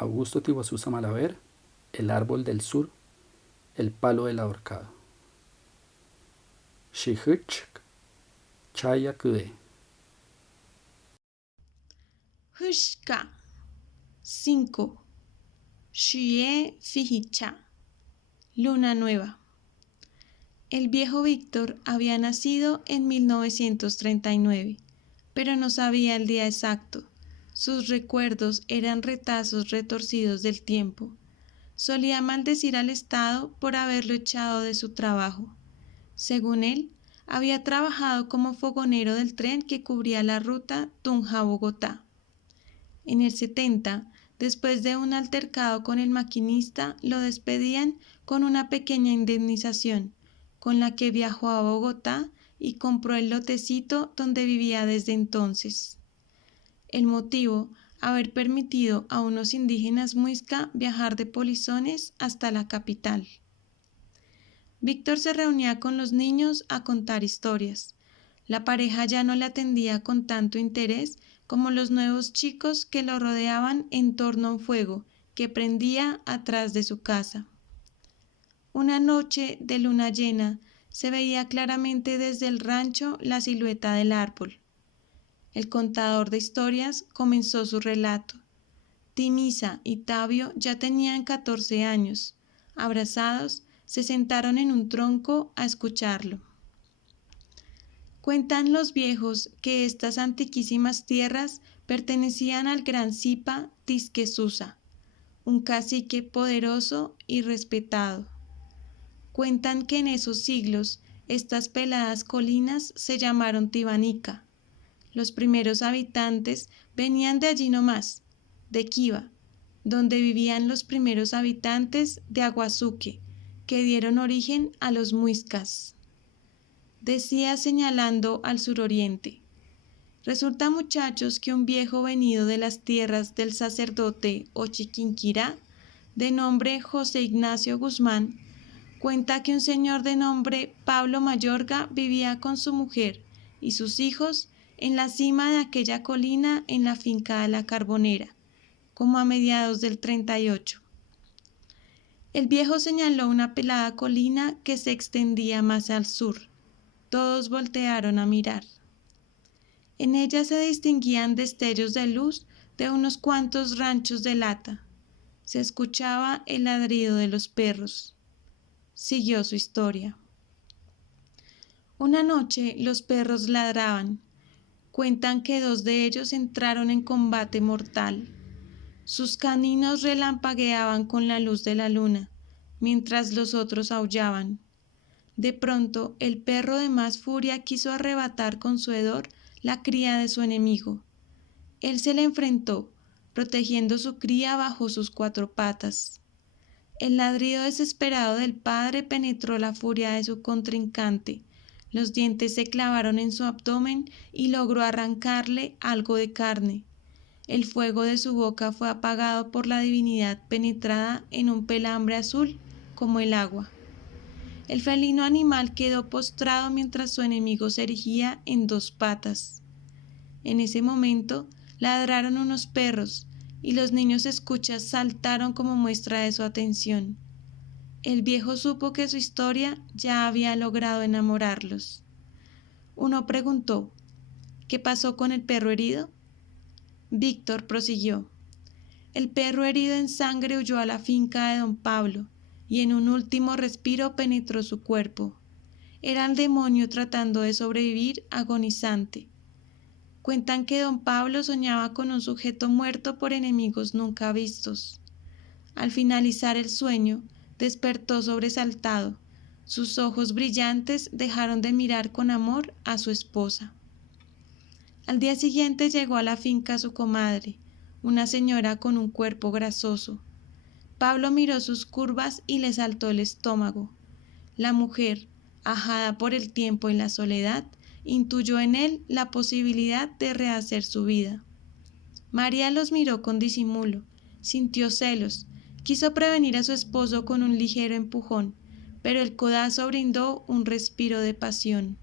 Augusto Tibosusa Malaver, El árbol del sur, El palo del ahorcado. Shihuchk Chayakude. Hushka 5. Shie Fijicha. Luna nueva. El viejo Víctor había nacido en 1939, pero no sabía el día exacto. Sus recuerdos eran retazos retorcidos del tiempo. Solía maldecir al Estado por haberlo echado de su trabajo. Según él, había trabajado como fogonero del tren que cubría la ruta Tunja-Bogotá. En el 70, después de un altercado con el maquinista, lo despedían con una pequeña indemnización, con la que viajó a Bogotá y compró el lotecito donde vivía desde entonces. El motivo, haber permitido a unos indígenas muisca viajar de Polizones hasta la capital. Víctor se reunía con los niños a contar historias. La pareja ya no le atendía con tanto interés como los nuevos chicos que lo rodeaban en torno a un fuego que prendía atrás de su casa. Una noche de luna llena se veía claramente desde el rancho la silueta del árbol. El contador de historias comenzó su relato. Timisa y Tabio ya tenían 14 años. Abrazados, se sentaron en un tronco a escucharlo. Cuentan los viejos que estas antiquísimas tierras pertenecían al gran Zipa Tisquesusa, un cacique poderoso y respetado. Cuentan que en esos siglos estas peladas colinas se llamaron Tibanica. Los primeros habitantes venían de allí nomás, de Quiva, donde vivían los primeros habitantes de Aguazuque, que dieron origen a los muiscas. Decía señalando al suroriente: resulta, muchachos, que un viejo venido de las tierras del sacerdote Ochiquinquirá, de nombre José Ignacio Guzmán, cuenta que un señor de nombre Pablo Mayorga vivía con su mujer y sus hijos en la cima de aquella colina en la finca de la Carbonera, como a mediados del 38. El viejo señaló una pelada colina que se extendía más al sur. Todos voltearon a mirar. En ella se distinguían destellos de luz de unos cuantos ranchos de lata. Se escuchaba el ladrido de los perros. Siguió su historia. Una noche los perros ladraban. Cuentan que 2 de ellos entraron en combate mortal. Sus caninos relampagueaban con la luz de la luna, mientras los otros aullaban. De pronto, el perro de más furia quiso arrebatar con su hedor la cría de su enemigo. Él se le enfrentó, protegiendo su cría bajo sus 4 patas. El ladrido desesperado del padre penetró la furia de su contrincante. Los dientes se clavaron en su abdomen y logró arrancarle algo de carne. El fuego de su boca fue apagado por la divinidad penetrada en un pelambre azul como el agua. El felino animal quedó postrado mientras su enemigo se erigía en 2 patas. En ese momento ladraron unos perros y los niños escuchas saltaron como muestra de su atención. El viejo supo que su historia ya había logrado enamorarlos. Uno preguntó: ¿qué pasó con el perro herido? Víctor prosiguió: el perro herido en sangre huyó a la finca de don Pablo y en un último respiro penetró su cuerpo. Era el demonio tratando de sobrevivir agonizante. Cuentan que don Pablo soñaba con un sujeto muerto por enemigos nunca vistos. Al finalizar el sueño, despertó sobresaltado. Sus ojos brillantes dejaron de mirar con amor a su esposa. Al día siguiente llegó a la finca su comadre, una señora con un cuerpo grasoso. Pablo miró sus curvas y le saltó el estómago. La mujer, ajada por el tiempo y la soledad, intuyó en él la posibilidad de rehacer su vida. María los miró con disimulo, sintió celos, quiso prevenir a su esposo con un ligero empujón, pero el codazo brindó un respiro de pasión.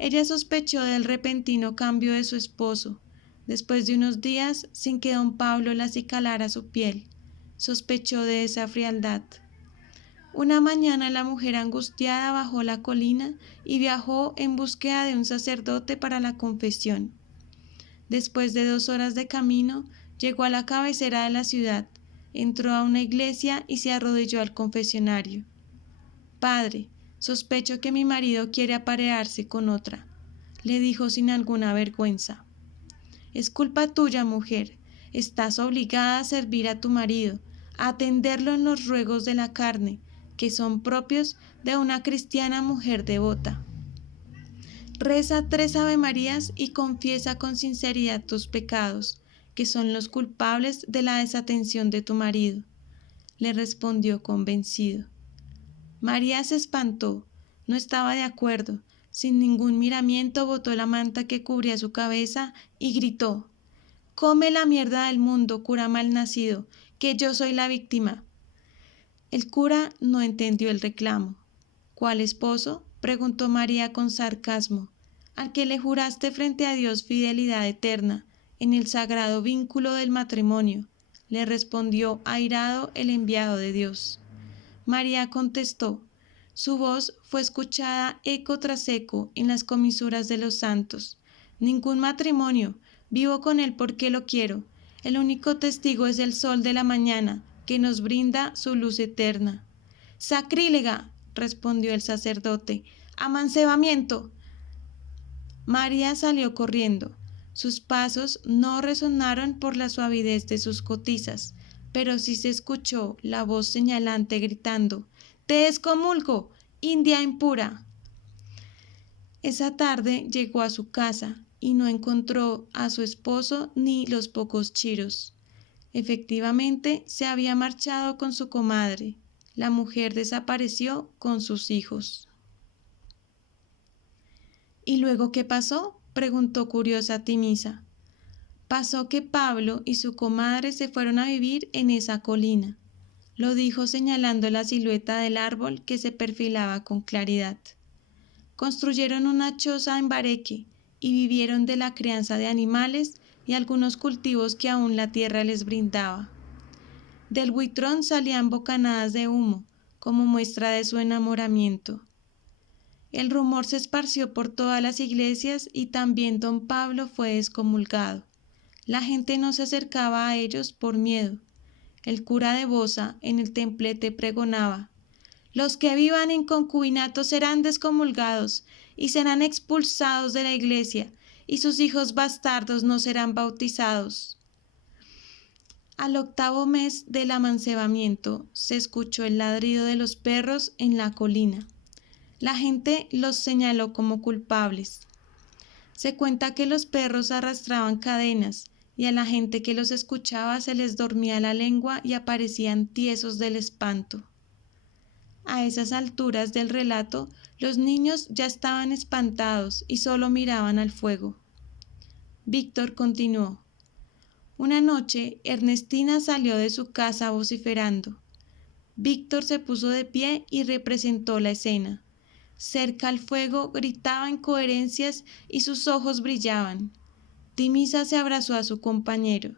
Ella sospechó del repentino cambio de su esposo, Después de unos días, sin que don Pablo le acicalara su piel, sospechó de esa frialdad. Una mañana la mujer angustiada bajó la colina y viajó en búsqueda de un sacerdote para la confesión. Después de 2 horas de camino, llegó a la cabecera de la ciudad, entró a una iglesia y se arrodilló al confesionario. «Padre, sospecho que mi marido quiere aparearse con otra», le dijo sin alguna vergüenza. «Es culpa tuya, mujer. Estás obligada a servir a tu marido, a atenderlo en los ruegos de la carne, que son propios de una cristiana mujer devota. Reza 3 avemarías y confiesa con sinceridad tus pecados, que son los culpables de la desatención de tu marido», le respondió convencido. María se espantó, no estaba de acuerdo, sin ningún miramiento botó la manta que cubría su cabeza y gritó: «Come la mierda del mundo, cura malnacido, que yo soy la víctima». El cura no entendió el reclamo. «¿Cuál esposo?», preguntó María con sarcasmo. «Al que le juraste frente a Dios fidelidad eterna, en el sagrado vínculo del matrimonio», le respondió airado el enviado de Dios. María contestó. Su voz fue escuchada eco tras eco en las comisuras de los santos. «Ningún matrimonio. Vivo con él porque lo quiero. El único testigo es el sol de la mañana, que nos brinda su luz eterna». «¡Sacrílega!», respondió el sacerdote. «¡Amancebamiento!». María salió corriendo. Sus pasos no resonaron por la suavidez de sus cotizas, pero sí se escuchó la voz señalante gritando: «¡Te excomulgo, india impura!». Esa tarde llegó a su casa y no encontró a su esposo ni los pocos chiros. Efectivamente, se había marchado con su comadre. La mujer desapareció con sus hijos. «¿Y luego qué pasó?», preguntó curiosa Timisa. «Pasó que Pablo y su comadre se fueron a vivir en esa colina», lo dijo señalando la silueta del árbol que se perfilaba con claridad. «Construyeron una choza en Bareque y vivieron de la crianza de animales y algunos cultivos que aún la tierra les brindaba. Del buitrón salían bocanadas de humo, como muestra de su enamoramiento. El rumor se esparció por todas las iglesias y también don Pablo fue excomulgado. La gente no se acercaba a ellos por miedo. El cura de Boza en el templete pregonaba: «Los que vivan en concubinato serán descomulgados y serán expulsados de la iglesia, y sus hijos bastardos no serán bautizados». Al 8º mes del amancebamiento se escuchó el ladrido de los perros en la colina. La gente los señaló como culpables. Se cuenta que los perros arrastraban cadenas y a la gente que los escuchaba se les dormía la lengua y aparecían tiesos del espanto. A esas alturas del relato, los niños ya estaban espantados y solo miraban al fuego. Víctor continuó. Una noche, Ernestina salió de su casa vociferando. Víctor se puso de pie y representó la escena. Cerca al fuego gritaba incoherencias y sus ojos brillaban. Timisa se abrazó a su compañero.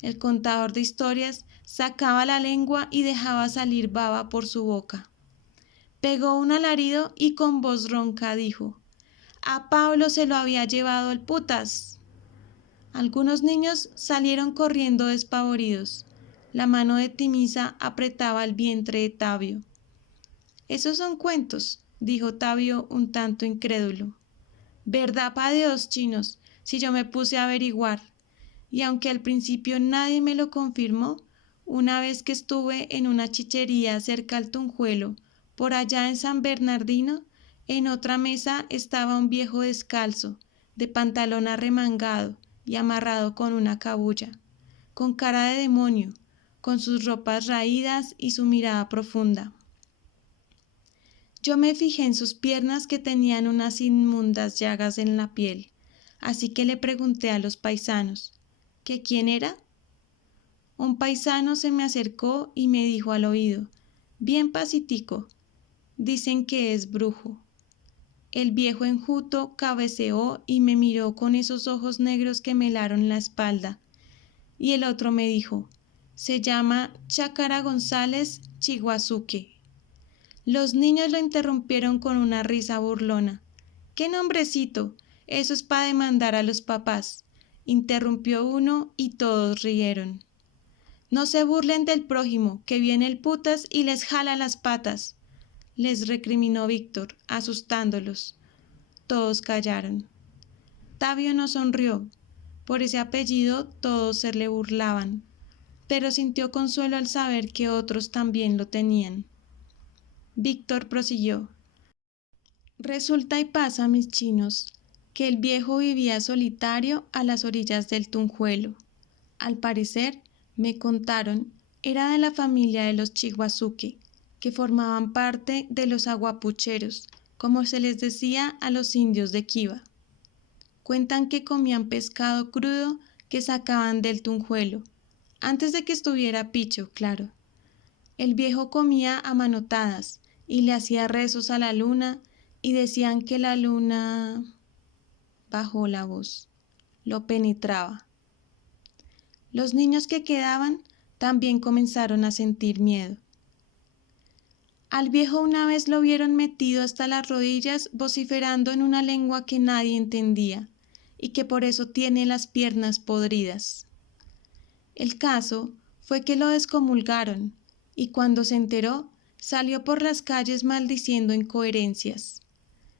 El contador de historias sacaba la lengua y dejaba salir baba por su boca. Pegó un alarido y con voz ronca dijo: «A Pablo se lo había llevado el putas». Algunos niños salieron corriendo despavoridos. La mano de Timisa apretaba el vientre de Tabio. «Esos son cuentos», dijo Tabio un tanto incrédulo. «¿Verdad pa' Dios, chinos? Si yo me puse a averiguar. Y aunque al principio nadie me lo confirmó, una vez que estuve en una chichería cerca al Tunjuelo, por allá en San Bernardino, en otra mesa estaba un viejo descalzo, de pantalón arremangado y amarrado con una cabulla, con cara de demonio, con sus ropas raídas y su mirada profunda. Yo me fijé en sus piernas que tenían unas inmundas llagas en la piel, así que le pregunté a los paisanos, ¿que quién era? Un paisano se me acercó y me dijo al oído, bien pacitico, dicen que es brujo. El viejo enjuto cabeceó y me miró con esos ojos negros que me helaron la espalda. Y el otro me dijo: se llama Chácara González Chiguazuque. Los niños lo interrumpieron con una risa burlona. ¡Qué nombrecito! Eso es para demandar a los papás, interrumpió uno y todos rieron. No se burlen del prójimo, que viene el putas y les jala las patas, les recriminó Víctor, asustándolos. Todos callaron. Tabio no sonrió. Por ese apellido todos se le burlaban, pero sintió consuelo al saber que otros también lo tenían. Víctor prosiguió: resulta y pasa, mis chinos, que el viejo vivía solitario a las orillas del Tunjuelo. Al parecer, me contaron, era de la familia de los Chiguazuque, que formaban parte de los aguapucheros, como se les decía a los indios de Kiva. Cuentan que comían pescado crudo que sacaban del Tunjuelo, antes de que estuviera Picho, claro. El viejo comía a manotadas y le hacía rezos a la luna, y decían que la luna, bajó la voz, lo penetraba. Los niños que quedaban también comenzaron a sentir miedo. Al viejo una vez lo vieron metido hasta las rodillas vociferando en una lengua que nadie entendía y que por eso tiene las piernas podridas. El caso fue que lo descomulgaron y cuando se enteró salió por las calles maldiciendo incoherencias.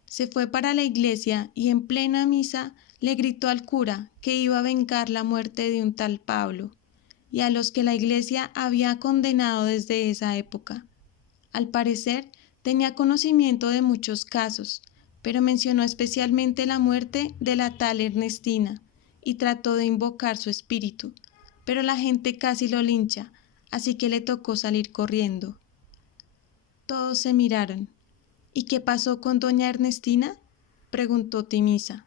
Se fue para la iglesia y en plena misa le gritó al cura que iba a vengar la muerte de un tal Pablo y a los que la iglesia había condenado desde esa época. Al parecer, tenía conocimiento de muchos casos, pero mencionó especialmente la muerte de la tal Ernestina y trató de invocar su espíritu, pero la gente casi lo lincha, así que le tocó salir corriendo. Todos se miraron. ¿Y qué pasó con doña Ernestina?, preguntó Timisa.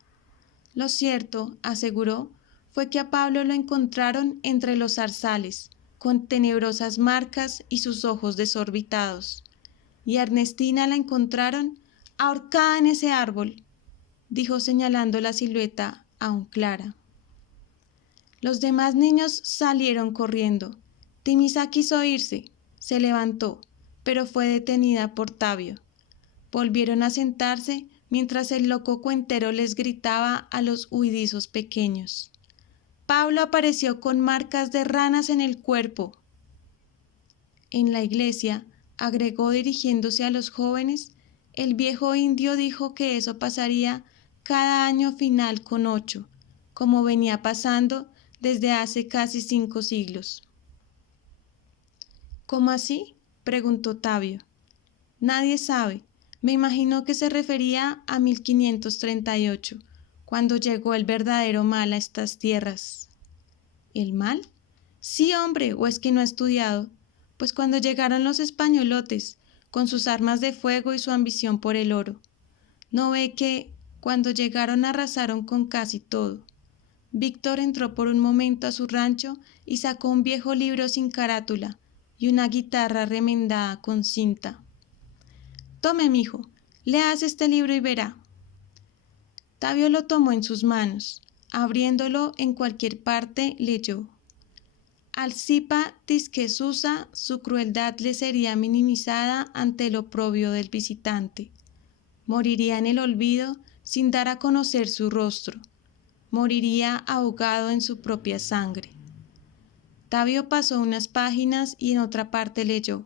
Lo cierto, aseguró, fue que a Pablo lo encontraron entre los zarzales, con tenebrosas marcas y sus ojos desorbitados. Y a Ernestina la encontraron ahorcada en ese árbol, dijo señalando la silueta aún clara. Los demás niños salieron corriendo. Timisa quiso irse, se levantó, pero fue detenida por Tabio. Volvieron a sentarse mientras el loco cuentero les gritaba a los huidizos pequeños: Pablo apareció con marcas de ranas en el cuerpo. En la iglesia, agregó dirigiéndose a los jóvenes, el viejo indio dijo que eso pasaría cada año final con 8, como venía pasando desde hace casi 5 siglos. ¿Cómo así?, preguntó Tabio. Nadie sabe. Me imagino que se refería a 1538, cuando llegó el verdadero mal a estas tierras. ¿El mal? Sí, hombre, ¿o es que no ha estudiado? Pues cuando llegaron los españolotes, con sus armas de fuego y su ambición por el oro. ¿No ve que, cuando llegaron, arrasaron con casi todo? Víctor entró por un momento a su rancho y sacó un viejo libro sin carátula y una guitarra remendada con cinta. Tome, mijo, léase este libro y verá. Tabio lo tomó en sus manos. Abriéndolo en cualquier parte, leyó: Alcipa Tisquesusa, su crueldad le sería minimizada ante el oprobio del visitante. Moriría en el olvido sin dar a conocer su rostro. Moriría ahogado en su propia sangre. Tabio pasó unas páginas y en otra parte leyó: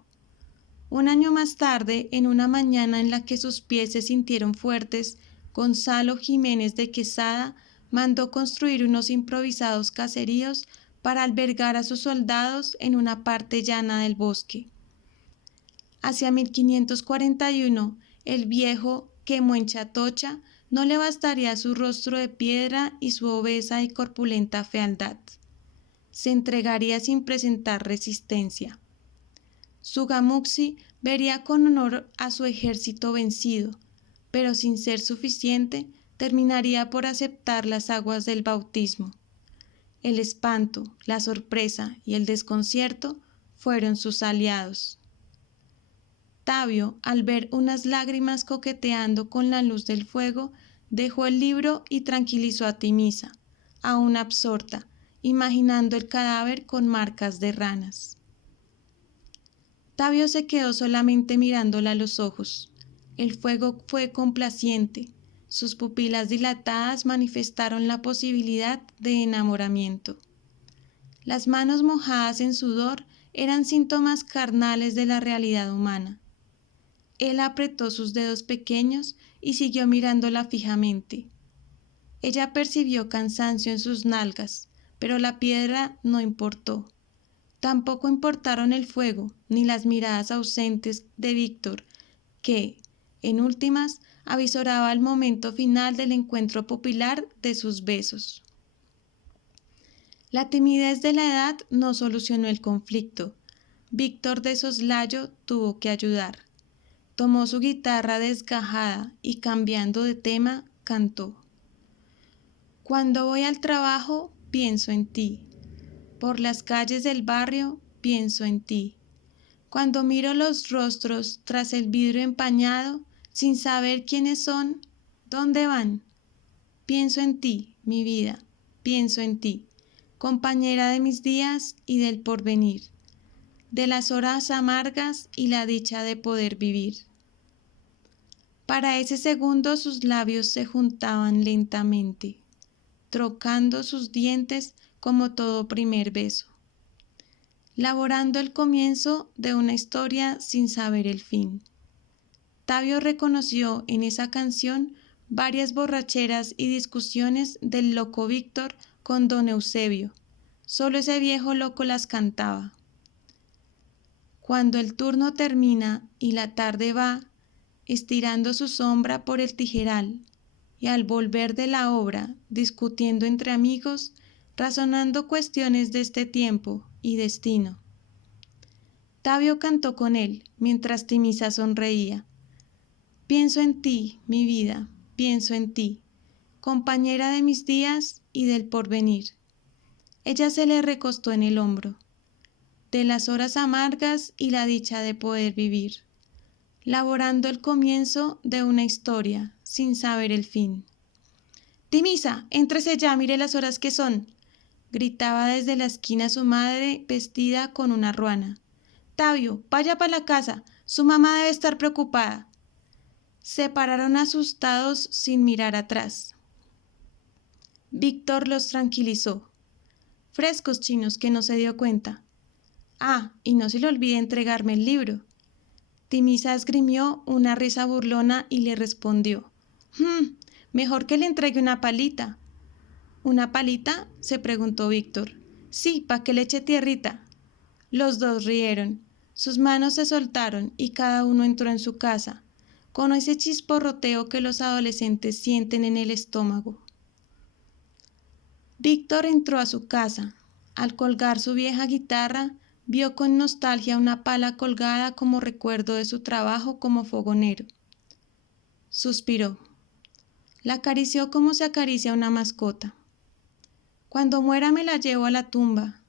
Un año más tarde, en una mañana en la que sus pies se sintieron fuertes, Gonzalo Jiménez de Quesada mandó construir unos improvisados caseríos para albergar a sus soldados en una parte llana del bosque. Hacia 1541, el viejo Quemuenchatocha no le bastaría su rostro de piedra y su obesa y corpulenta fealdad. Se entregaría sin presentar resistencia. Sugamuxi vería con honor a su ejército vencido, pero sin ser suficiente, terminaría por aceptar las aguas del bautismo. El espanto, la sorpresa y el desconcierto fueron sus aliados. Tabio, al ver unas lágrimas coqueteando con la luz del fuego, dejó el libro y tranquilizó a Timisa, aún absorta, imaginando el cadáver con marcas de ranas. Tabio se quedó solamente mirándola a los ojos. El fuego fue complaciente. Sus pupilas dilatadas manifestaron la posibilidad de enamoramiento. Las manos mojadas en sudor eran síntomas carnales de la realidad humana. Él apretó sus dedos pequeños y siguió mirándola fijamente. Ella percibió cansancio en sus nalgas, pero la piedra no importó. Tampoco importaron el fuego ni las miradas ausentes de Víctor, que, en últimas, avisoraba el momento final del encuentro pupilar de sus besos. La timidez de la edad no solucionó el conflicto. Víctor de soslayo tuvo que ayudar. Tomó su guitarra desgajada y, cambiando de tema, cantó. Cuando voy al trabajo, pienso en ti. Por las calles del barrio, pienso en ti. Cuando miro los rostros tras el vidrio empañado, sin saber quiénes son, ¿dónde van? Pienso en ti, mi vida, pienso en ti, compañera de mis días y del porvenir, de las horas amargas y la dicha de poder vivir. Para ese segundo sus labios se juntaban lentamente, trocando sus dientes como todo primer beso, laborando el comienzo de una historia sin saber el fin. Tabio reconoció en esa canción varias borracheras y discusiones del loco Víctor con don Eusebio. Solo ese viejo loco las cantaba. Cuando el turno termina y la tarde va, estirando su sombra por el tijeral, y al volver de la obra, discutiendo entre amigos, razonando cuestiones de este tiempo y destino. Tabio cantó con él, mientras Timisa sonreía. Pienso en ti, mi vida, pienso en ti, compañera de mis días y del porvenir. Ella se le recostó en el hombro, de las horas amargas y la dicha de poder vivir, laborando el comienzo de una historia sin saber el fin. Timisa, éntrese ya, mire las horas que son, gritaba desde la esquina su madre vestida con una ruana. Tabio, vaya para la casa, su mamá debe estar preocupada. Se pararon asustados sin mirar atrás. Víctor los tranquilizó. Frescos chinos, que no se dio cuenta. Ah, y no se le olvide entregarme el libro. Timisa esgrimió una risa burlona y le respondió. Mejor que le entregue una palita. ¿Una palita?, se preguntó Víctor. Sí, pa' que le eche tierrita. Los dos rieron. Sus manos se soltaron y cada uno entró en su casa, con ese chisporroteo que los adolescentes sienten en el estómago. Víctor entró a su casa. Al colgar su vieja guitarra, vio con nostalgia una pala colgada como recuerdo de su trabajo como fogonero. Suspiró. La acarició como se acaricia una mascota. Cuando muera me la llevo a la tumba,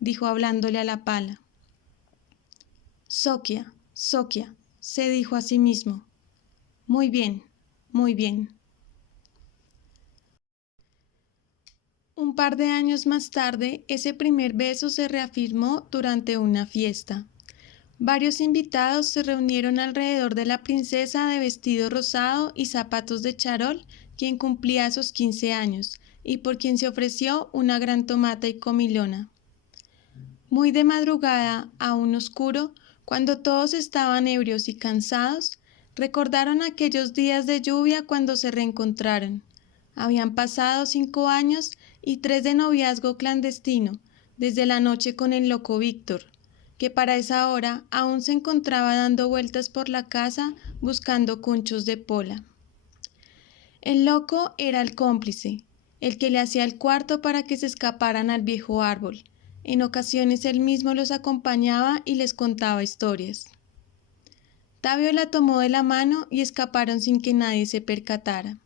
dijo hablándole a la pala. Soquia, Soquia, se dijo a sí mismo. Muy bien, muy bien. Un par de años más tarde, ese primer beso se reafirmó durante una fiesta. Varios invitados se reunieron alrededor de la princesa de vestido rosado y zapatos de charol, quien cumplía sus 15 años, y por quien se ofreció una gran tomata y comilona. Muy de madrugada, aún oscuro, cuando todos estaban ebrios y cansados, recordaron aquellos días de lluvia cuando se reencontraron. Habían pasado 5 años y 3 de noviazgo clandestino, desde la noche con el loco Víctor, que para esa hora aún se encontraba dando vueltas por la casa buscando cunchos de pola. El loco era el cómplice, el que le hacía el cuarto para que se escaparan al viejo árbol. En ocasiones él mismo los acompañaba y les contaba historias. Tabio la tomó de la mano y escaparon sin que nadie se percatara.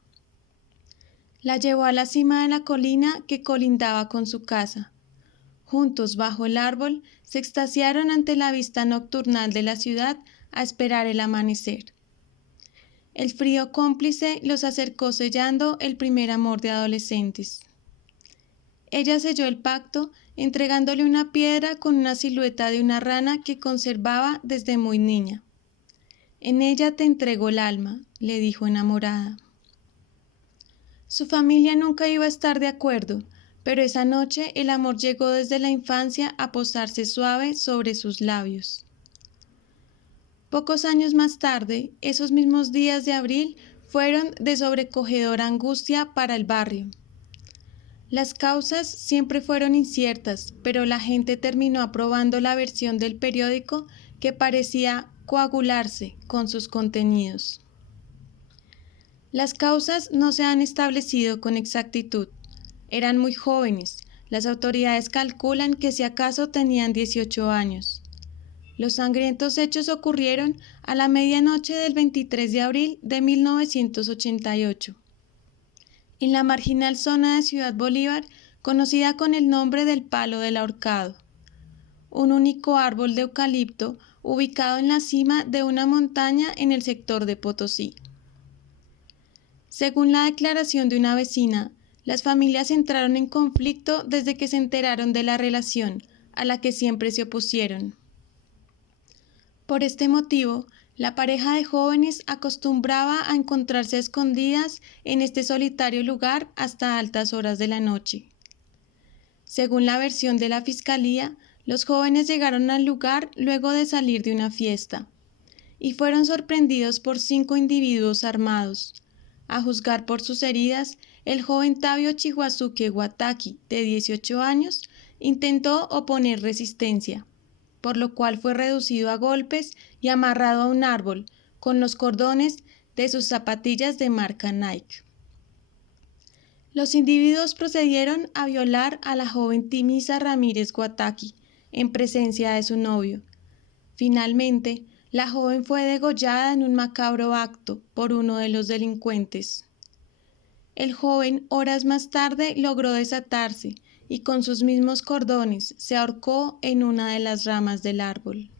La llevó a la cima de la colina que colindaba con su casa. Juntos bajo el árbol se extasiaron ante la vista nocturnal de la ciudad a esperar el amanecer. El frío cómplice los acercó sellando el primer amor de adolescentes. Ella selló el pacto entregándole una piedra con una silueta de una rana que conservaba desde muy niña. En ella te entrego el alma, le dijo enamorada. Su familia nunca iba a estar de acuerdo, pero esa noche el amor llegó desde la infancia a posarse suave sobre sus labios. Pocos años más tarde, esos mismos días de abril fueron de sobrecogedora angustia para el barrio. Las causas siempre fueron inciertas, pero la gente terminó aprobando la versión del periódico que parecía coagularse con sus contenidos. Las causas no se han establecido con exactitud. Eran muy jóvenes. Las autoridades calculan que si acaso tenían 18 años. Los sangrientos hechos ocurrieron a la medianoche del 23 de abril de 1988. En la marginal zona de Ciudad Bolívar, conocida con el nombre del Palo del Ahorcado, un único árbol de eucalipto ubicado en la cima de una montaña en el sector de Potosí. Según la declaración de una vecina, las familias entraron en conflicto desde que se enteraron de la relación, a la que siempre se opusieron. Por este motivo, la pareja de jóvenes acostumbraba a encontrarse a escondidas en este solitario lugar hasta altas horas de la noche. Según la versión de la fiscalía, los jóvenes llegaron al lugar luego de salir de una fiesta y fueron sorprendidos por 5 individuos armados. A juzgar por sus heridas, el joven Tabio Chihuazuque Guataqui, de 18 años, intentó oponer resistencia, por lo cual fue reducido a golpes y amarrado a un árbol con los cordones de sus zapatillas de marca Nike. Los individuos procedieron a violar a la joven Timisa Ramírez Guataqui en presencia de su novio. Finalmente, la joven fue degollada en un macabro acto por uno de los delincuentes. El joven, horas más tarde, logró desatarse y con sus mismos cordones se ahorcó en una de las ramas del árbol.